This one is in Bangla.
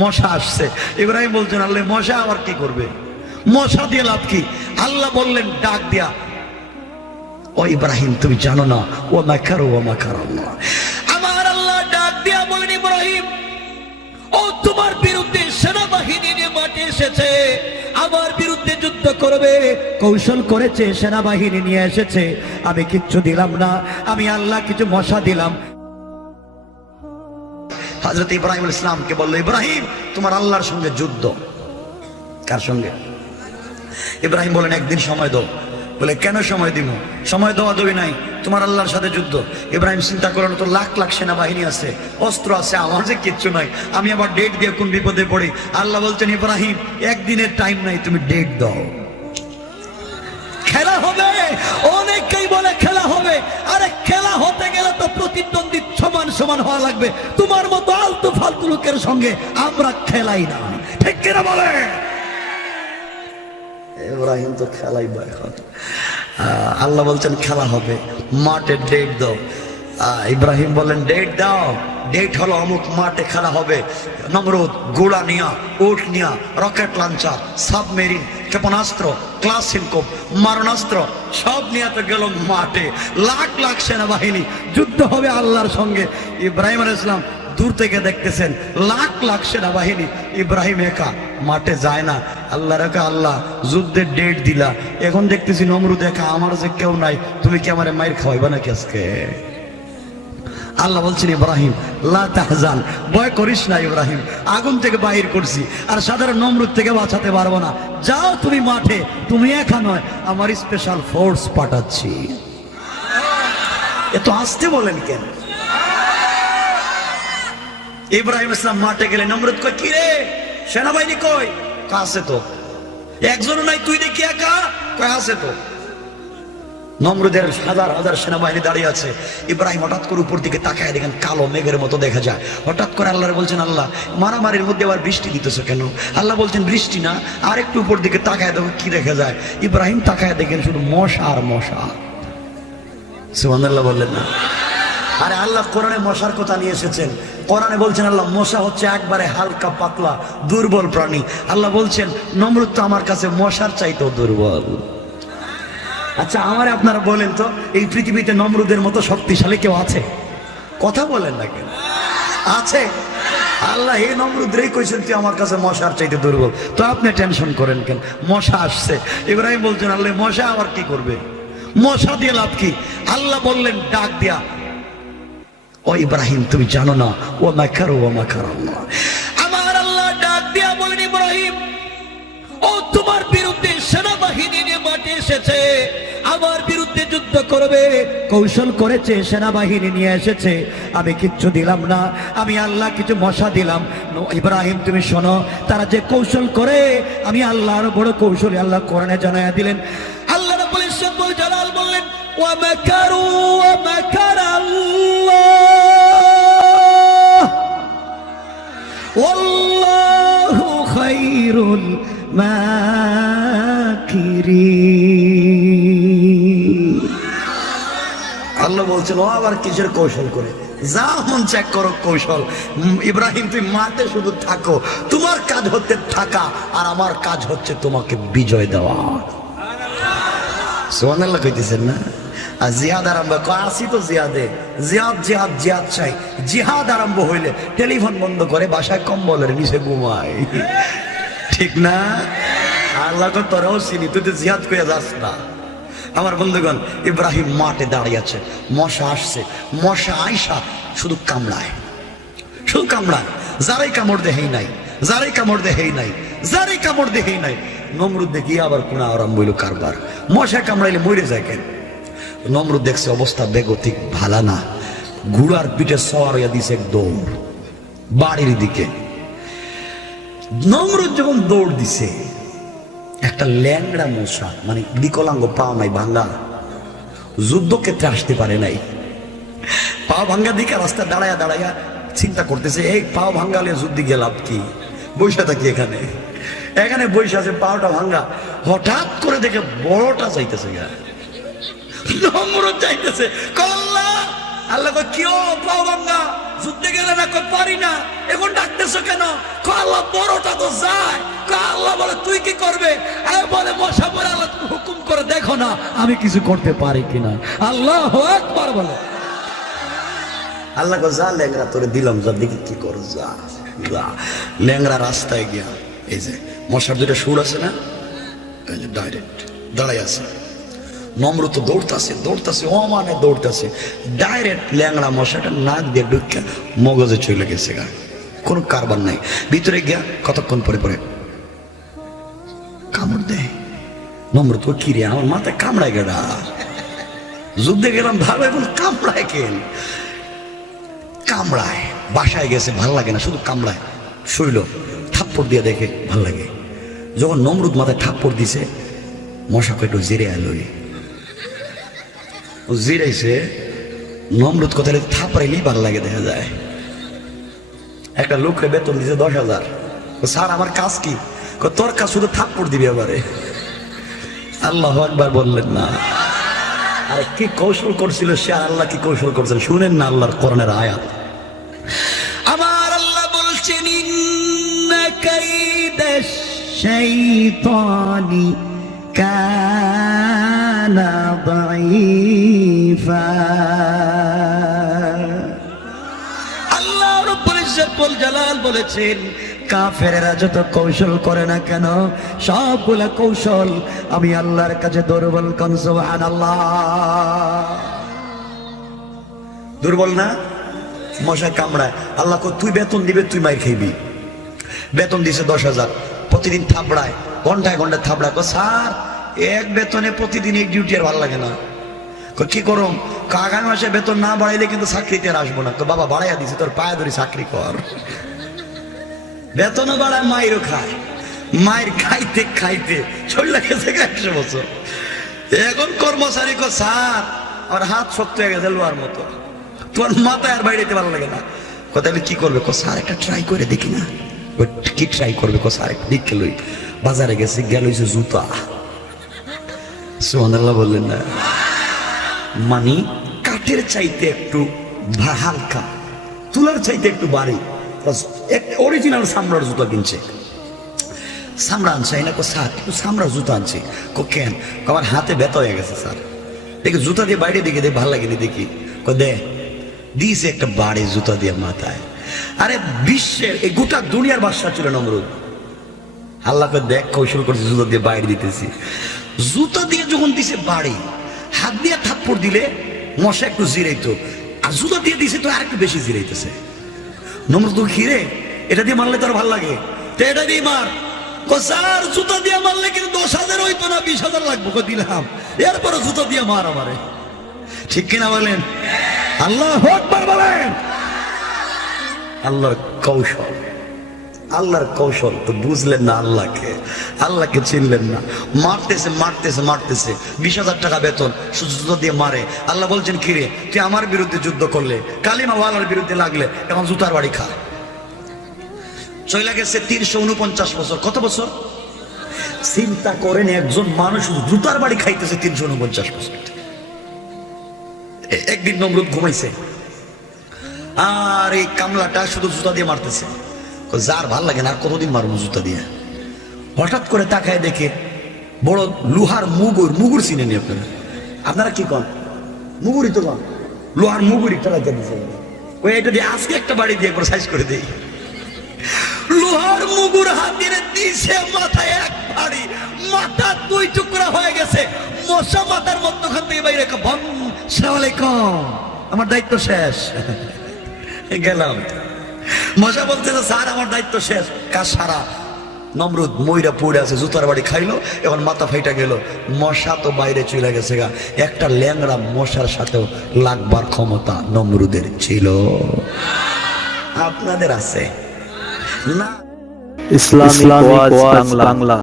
মশা আসছে। ইব্রাহিম বলছেন আল্লাহ মশা আবার কি করবে, মশা দিয়ে লাভ কি? আল্লাহ বললেন ডাক দিয়া, ও ইব্রাহিম তুমি জানো না ও মাকারু ওয়া মাকারাল্লাহ। আমার আল্লাহ ডাক দিয়া বলেন ইব্রাহিম ও তোমার বিরুদ্ধে সেনাবাহিনী নিয়ে মাঠে এসেছে, আমার বিরুদ্ধে যুদ্ধ করবে, কৌশল করেছে, সেনাবাহিনী নিয়ে এসেছে, আমি কিচ্ছু দিলাম না, আমি আল্লাহ কিছু মশা দিলাম। হযরত ইব্রাহিম আলাইহিস সালামকে বলল ইব্রাহিম তোমার আল্লাহর সঙ্গে যুদ্ধ। কার সঙ্গে? ইব্রাহিম বলেন একদিন সময় দাও। বলে কেন সময় দিব? সময় দেওয়া দেবি নাই, তোমার আল্লাহর সাথে যুদ্ধ। ইব্রাহিম চিন্তা করলেন তো লাখ লাখ সেনাবাহিনী আছে, অস্ত্র আছে, আমার যে কিচ্ছু নাই, আমি আবার ডেট দিয়ে কোন বিপদে পড়ি। আল্লাহ বলছেন ইব্রাহিম একদিনের টাইম নাই, তুমি ডেট দাও, খেলা হবে। অনেকেই বলে খেলা হবে, আরে খেলা হতে গেলে তো প্রতিদ্বন্দ্বী সমান সমান হওয়া লাগবে। তোমার মতো আলতু ফালতু লোকের সঙ্গে আমরা খেলাই না, ঠিক কিনা বলে? ইব্রাহিম তো খেলাই বয়। আল্লাহ বলছেন খেলা হবে, মাঠে ডেট দাও। ইব্রাহিম বলেন ডেট দাও, ডেট হলো অমুক মাঠে খেলা হবে। নমরুদ গোলা নিয়া, উট নিয়া, রকেট লঞ্চার, সাবমেরিন, ক্ষেপণাস্ত্র, ক্লাসিনকোপ, মারণাস্ত্র সব নিয়ে তো গেল মাঠে, লাখ লাখ সেনাবাহিনী, যুদ্ধ হবে আল্লাহর সঙ্গে। ইব্রাহিম আলাইহিস সালাম দূর থেকে দেখতেছেন লাখ লাখ সেনাবাহিনী, ইব্রাহিম একা মাঠে যায় না। আল্লাহ রেখা আল্লাহ যুদ্ধের ডেট দিলা, এখন দেখতেছি নমরুদ একা, আমার যে কেউ নাই, তুমি কি আমারে মাইর খাওয়াইবা নাকি আজকে? আল্লাহ বলছেন ইব্রাহিম লা তাহজান, ভয় করিস না ইব্রাহিম, আগুন থেকে বাহির করছি, আর সাধারণ নমরুদ থেকে বাঁচাতে পারবো না, যাও তুমি মাঠে, তুমি একা নয়, আমার স্পেশাল ফোর্স পাঠাচ্ছি। এত আসতে বলেন কেন? ইব্রাহিম ইসলাম মাঠে গেলে নমরুদ কই কি রে সেনাবাহিনী কই? কাছে তো একজনও নাই, তুই দেখি একা? কই আছে তো। নমরুদের হাজার হাজার সেনাবাহিনী দাঁড়িয়ে আছে। ইব্রাহিম হঠাৎ করে উপর দিকে তাকায়, দেখেন কালো মেঘের মতো দেখা যায়। হঠাৎ করে আল্লাহর বলছেন আল্লাহ মারামারির মধ্যে আবার বৃষ্টি দিতেছে কেন? আল্লাহ বলছেন বৃষ্টি না, আর একটু উপর দিকে তাকায় দেখো কি দেখা যায়। ইব্রাহিম তাকায় দেখেন শুধু মশা আর মশা। সুবহানাল্লাহ বললেন না? আরে আল্লাহ কোরআনে মশার কথা নিয়ে এসেছেন। কোরআনে বলছেন আল্লাহ মশা হচ্ছে একবারে হালকা পাতলা দুর্বল প্রাণী। আল্লাহ বলছেন নমরুদ তো আমার কাছে মশার চাইতেও দুর্বল। আচ্ছা আমারে আপনারা বলেন তো, এই পৃথিবীতে নমরুদের মতো শক্তিশালী কেউ আছে? কথা বলেন না কেন? আছে। আল্লাহ এই নমরুদরেই কইছেন তুই আমার কাছে মশার চাইতে দুর্বল, তো আপনি টেনশন করেন কেন? মশা আসছে। ইব্রাহিম বলছেন আল্লাহ মশা আবার কি করবে, মশা দিয়ে লাভ কি? আল্লাহ বললেন ডাক দিয়া, ও ইব্রাহিম তুমি জানো না ও মাকারু ওয়া মাকারাল্লাহ। আমার আল্লাহ ডাক দিয়া বলেন ইব্রাহিম ও তোমার বিরুদ্ধে সেনাবাহিনী নিয়ে মাঠে এসেছে, আমার বিরুদ্ধে যুদ্ধ করবে, কৌশল করেছে, সেনাবাহিনী নিয়ে এসেছে, আমি কিচ্ছু দিলাম না, আমি আল্লাহ কিছু মশা দিলাম। ইব্রাহিম তুমি শোনো, তারা যে কৌশল করে আমি আল্লাহর বড় কৌশলী। আল্লাহ কোরআনে জানায়া দিলেন, আল্লাহ রাব্বুল ইজ্জতুল জালাল বললেন ওয়া মাকারু ওয়া মাকারাল্লাহ ওয়াল্লাহু খায়রুল মাকিরিন। আল্লাহ বলছেন ও আবার কিসের কৌশল করে? যা মন চেক করো কৌশল। ইব্রাহিম তুমি মাঠে শুধু থাকো, তোমার কাজ হচ্ছে থাকা, আর আমার কাজ হচ্ছে তোমাকে বিজয় দেওয়া। সুবহানাল্লাহ কইতেছেন না? আর জিহাদ আরম্ভ আসি তো জিহাদে, জিহাদ জিহাদ জিহাদ চাই। জিহাদ আরম্ভ হইলে টেলিফোন বন্ধ করে বাসায় কম্বলের নিচে ঘুমায়, ঠিক না? আল্লাহ তোরাও চিনি, তুই তো জিহাদ করে যাস না। আমার বন্ধুগণ ইব্রাহিম মাঠে দাঁড়িয়ে আছে, মশা আসছে, মশা আইসা শুধু কামড়ায়, শুধু কামড়ায়, যারাই কামড় দেহেই নাই, যারাই কামড় দেহেই নাই, যারাই কামড় দেহেই নাই। নমরুদ দেখি আবার কোন আরম্ভ হইল কারবার, মশা কামড়াইলে মরে যায় কেন? নমরুদ দেখছে অবস্থা বেগতিক ভালা না, ঘোড়ার পিঠে সওয়ার হইয়া দিছে দৌড় বাড়ির দিকে। নমরুদ যখন দৌড় দিছে, একটা ল্যাংড়া মশা, মানে বিকলাঙ্গ, পা নাই, ভাঙ্গা, যুদ্ধক্ষেত্রে আসতে পারে নাই, পা ভাঙ্গা দিকে রাস্তা দাঁড়ায়া দাঁড়াইয়া চিন্তা করতেছে এই পা ভাঙ্গালে যুদ্ধে গেলাম কি, বৈশা থাকি এখানে, এখানে বৈশা আছে, পাওটা ভাঙ্গা। হঠাৎ করে দেখে বড়টা যাইতেছে, নমরুদ যাইতেছে, আল্লাহ আল্লাহ কি ও পাও ভাঙ্গা যুদ্ধে গেলে না, কই পারি না। এখন ডাকতেছো কেন? কই আল্লাহ বড়টা তো যায়। কই আল্লাহ বলে তুই কি করবে? আরে বলে মশা বলে আল্লাহ তুমি হুকুম করে দেখো না আমি কিছু করতে পারি কিনা। আল্লাহু আকবার বলে। আল্লাহ কো যা ল্যাংড়া তোরে দিলাম, যা দেখি কি করো, যা যা। ল্যাংড়া রাস্তায় গিয়া এই যে মশার দুইটা সুর আছে না, এই যে ডাইরেক্ট দাঁড়াই আছে। নমরুদ দৌড়তাছে দৌড়তাছে অমানে দৌড়তাছে, ডাইরেক্ট ল্যাংড়া মশাটা নাক দিয়ে ঢুকে মগজে চলে গেছে গা, কোনো কারবার নাই। ভিতরে গিয়া কতক্ষণ পরে পরে কামড় দেয়। নমরুদ ও কিরে আমার মাথায় কামড়ায় গেডা, যুদ্ধে গেলাম ভাবে এখন কামড়ায় কেন? কামড়ায়, বাসায় গেছে ভাল লাগে না, শুধু কামড়ায়। শুইল, থাপ্পড় দিয়ে দেখে ভাল লাগে। যখন নমরুদ মাথায় থাপ্পড় দিছে, মশা কয়টো জিরে আলোই জিরাইছে। নমরুদ কোথায় থাপড়াইলেই ভাল লাগে দেখা যায়। একটা লোককে বেতন দিছে 10,000। স্যার আমার কাজ কি? তোর কাজ শুধু থাপ্পড় দিবি এবারে। আল্লাহু আকবার বললেন না? আরে কি কৌশল করছিল সে, আর আল্লাহ কি কৌশল করছেন শুনেন না আল্লাহর কোরআনের আয়াত। আমার আল্লাহ বলছেন ইন্না কাইদাশ শাইতানি কানা দাঈফা। আল্লাহ রাব্বুল ইজ্জতুল জালাল বলেছেন কাফেরেরা যত কৌশল করে না কেন, সবগুলা কৌশল আমি আল্লাহর কাছে দুর্বল। কোন সুবহানাল্লাহ। দুর্বল না? মশা কামড়ায়, আল্লাহ কো তুই বেতন দিবে, তুই মাইর খাইবি। বেতন দিছে 10,000, প্রতিদিন থাপড়ায়, ঘন্টায় ঘন্টায় থাপড়ায়। কো স্যার এক বেতনে প্রতিদিন এই ডিউটি আর ভালো লাগে না। কি করম? আগামী মাসে বেতন না বাড়াইলে কিন্তু চাকরিতে আর আসবো না। তো বাবা বাড়াইয়া দিছে, তোর পায়ে ধরি চাকরি কর। বেতনও বাড়ায়, মায়েরও খায়। মায়ের খাইতে খাইতে চলে গেছে 100 বছর। এখন কর্মচারী কো স্যার আমার হাত শক্ত হয়ে গেছে লোহার মতো, তোমার মাথায় আর বাইরেতে ভালো লাগে না। কথা কি করবে? কো স্যার একটা ট্রাই করে দেখি না। কি ট্রাই করবে? কো স্যার একটা দেখে লই। বাজারে গেছে, গেল হইছে জুতা। সুবহানাল্লাহ বললেন না? মানে কাঠের চাইতে একটু হালকা, তুলার চাইতে একটু ভারী, অরিজিনাল চামড়ার জুতা কিনছে। চামড়া আনছে না? কো স্যার একটু চামড়ার জুতা আনছে। কো কেন? আমার হাতে ব্যথা হয়ে গেছে স্যার। দেখি জুতা দিয়ে বাইরে দিকে দেখ ভালো লাগেনি দেখি। কো দে, দিয়েছে একটা বাড়ি জুতা দিয়ে মাথায়। আরে বিশ্বের এই গোটা দুনিয়ার বাদশা ছিল নমরুদ। আল্লাহকে দেখ কৌশল করছে, জুতা দিয়ে বাইরে দিতেছি। জুতা দিয়ে যখন দিছে বাড়ি, হাত দিয়ে থাপ্পড় দিলে মশা একটু জিরাইতো, আর জুতা দিয়ে দিছে তো আর একটু বেশি জিরাইতেছে। নমরুদ খিরে এটা দিয়ে মারলে তোর ভালো লাগে, তো এটা দিয়ে মার। স্যার জুতা দিয়ে মারলে কিন্তু 10,000 হইতো না, 20,000 লাগবো। দিলাম, এরপরে জুতা দিয়ে মার আমারে। ঠিক কিনা বলেন? আল্লাহু আকবার বলেন। আল্লাহর কৌশল, আল্লাহর কৌশল তো বুঝলেন না। আল্লাহকে চিনলেন না। মারতেছে মারতেছে মারতেছে, 20,000 টাকা বেতন, শুধু জুতা দিয়ে মারে। আল্লাহ বলছেন কিরে তুই আমার বিরুদ্ধে যুদ্ধ করলে, কালিমা ওয়ালার বিরুদ্ধে লাগলে, এখন জুতার বাড়ি খা। চলে গেছে 349 বছর। কত বছর? চিন্তা করেন, একজন মানুষ জুতার বাড়ি খাইতেছে 349 বছর। একদিন নমরুদ ঘুমাইছে, আর এই কামলাটা শুধু জুতা দিয়ে মারতেছে। যার ভাল লাগে না, আর কতদিন মারবো জুতা দিয়ে। হঠাৎ করে তাকায় দেখে বড় লোহার মুগুর চিনেন আপনারা কি কন? মুগুরি তো কন, লোহার মুগুরি টাকা দিচ্ছে। ওই এটা দিয়ে আজকে একটা বাড়ি দিয়ে একবার সাইজ করে দেই। লোহার মুগুর হাতিয়ে দিছে মাথায় এক বাড়ি, মাথা 2 টুকরা হয়ে গেছে। মশা মাথার মধ্যখান থেকে বাইরে। আসসালামু আলাইকুম, আমার দায়িত্ব শেষ। গেলাম। মশা বলতেছে স্যার আমার দায়িত্ব শেষ, কাজ সারা। নমরুদ ময়রা পড়ে আছে, জুতার বাড়ি খাইলো, এখন মাথা ফাইটা গেল। মশা তো বাইরে চলে গেছে গা। একটা ল্যাংড়া মশার সাথেও লাগবার ক্ষমতা নমরুদের ছিল। আপনাদের আছে না? ইসলামিক ওয়াজ বাংলা।